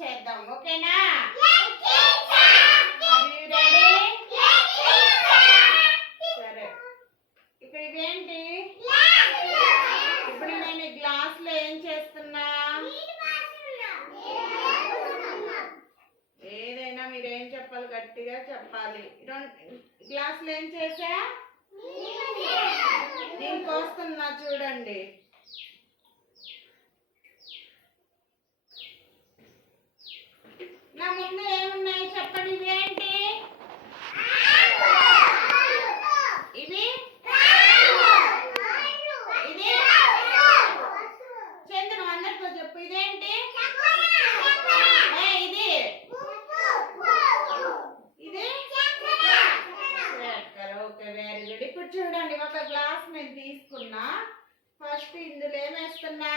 చేద్దాం. ఓకేనా? సరే, ఇప్పుడు ఇవేంటి? ఇప్పుడు నేను గ్లాస్ లో ఏం చేస్తున్నా? ఏదైనా మీరేం చెప్పాలి, గట్టిగా చెప్పాలి. గ్లాస్ లో ఏం చేసా? దీనికి వస్తున్నా చూడండి. నా ముందు ఏమున్నాయి చెప్పండి. ఇవేంటి? ఇవి ఇది చంద్రు అందరితో చెప్పు. ఇదేంటి? ఇది ఇది ఓకే, వెరీ గుడ్. ఇప్పుడు చూడండి, ఒక గ్లాస్ నేను తీసుకున్నా. ఫస్ట్ ఇందులో ఏమేస్తున్నా?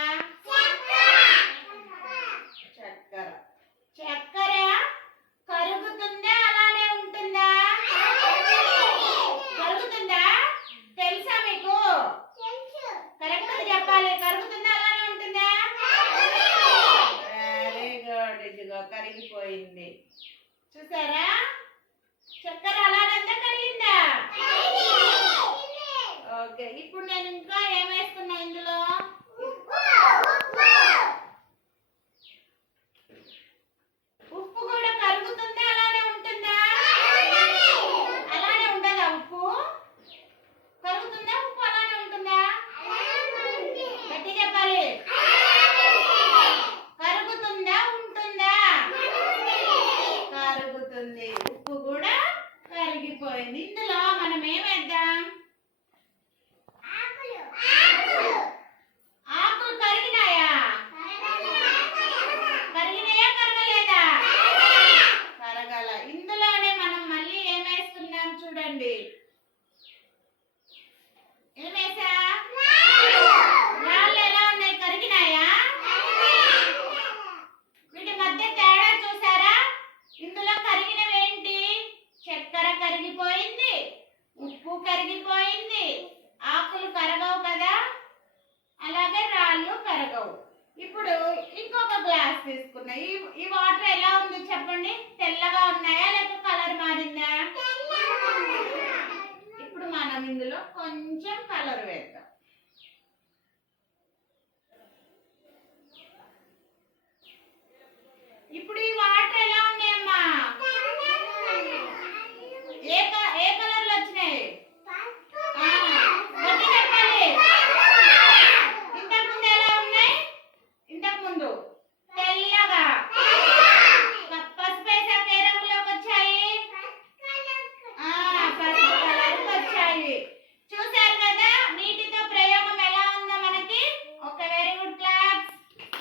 చక్కెర. చక్కెర కరుగుతుందా అలానే ఉంటుందా? కరుగుతుందా? తెలుసా మీకు? కరెక్ట్ చెప్పాలి. కరుగుతుందా అలానే ఉంటుందా? Very good. ఇదిగో కరిగిపోయింది. చూసారా? చక్కెర అలానంతా కరిగిందా? ఓకే, ఇప్పుడు నేను ఇంకా ఏమేస్తున్నా ఇందులో? ఉప్పు కూడా కరుగుతుందా అలానే ఉంటుందా? అలానే ఉండదా? ఉప్పు కరుగుతుందా? ఉప్పు అలానే ఉంటుందా? గట్టి చెప్పాలి. కరుగుతుందా ఉంటుందా? కరుగుతుంది. ఉప్పు కూడా కరిగిపోయింది. ఇందులో మనం ఏమేద్దాం? ఆకులు కరిగినాయా? కరిగినాయా కరగలేదా? కరగల. ఇందులోనే మనం మళ్ళీ ఏమేస్తున్నాం చూడండి. ఏమేసా? రాళ్ళు ఎలా ఉన్నాయి? కరిగినాయా? వీటి మధ్య తేడా చూసారా? ఇందులో కరిగినవేంటి? చక్కెర కరిగిపోయింది, ఉప్పు కరిగిపోయింది, ఆకులు కరగవు కదా, అలాగే రాళ్ళు కరగవు. ఇప్పుడు ఇంకొక గ్లాస్ తీసుకున్నా. ఈ వాటర్ ఎలా ఉంది చెప్పండి? తెల్లగా ఉన్నాయా లేక కలర్ మారిందా? ఇప్పుడు మనం ఇందులో కొంచెం కలర్ వేద్దాం. ఇప్పుడు ఈ వాటర్ ఎలా ఉన్నాయమ్మా? ఏ కలర్లు వచ్చినాయి?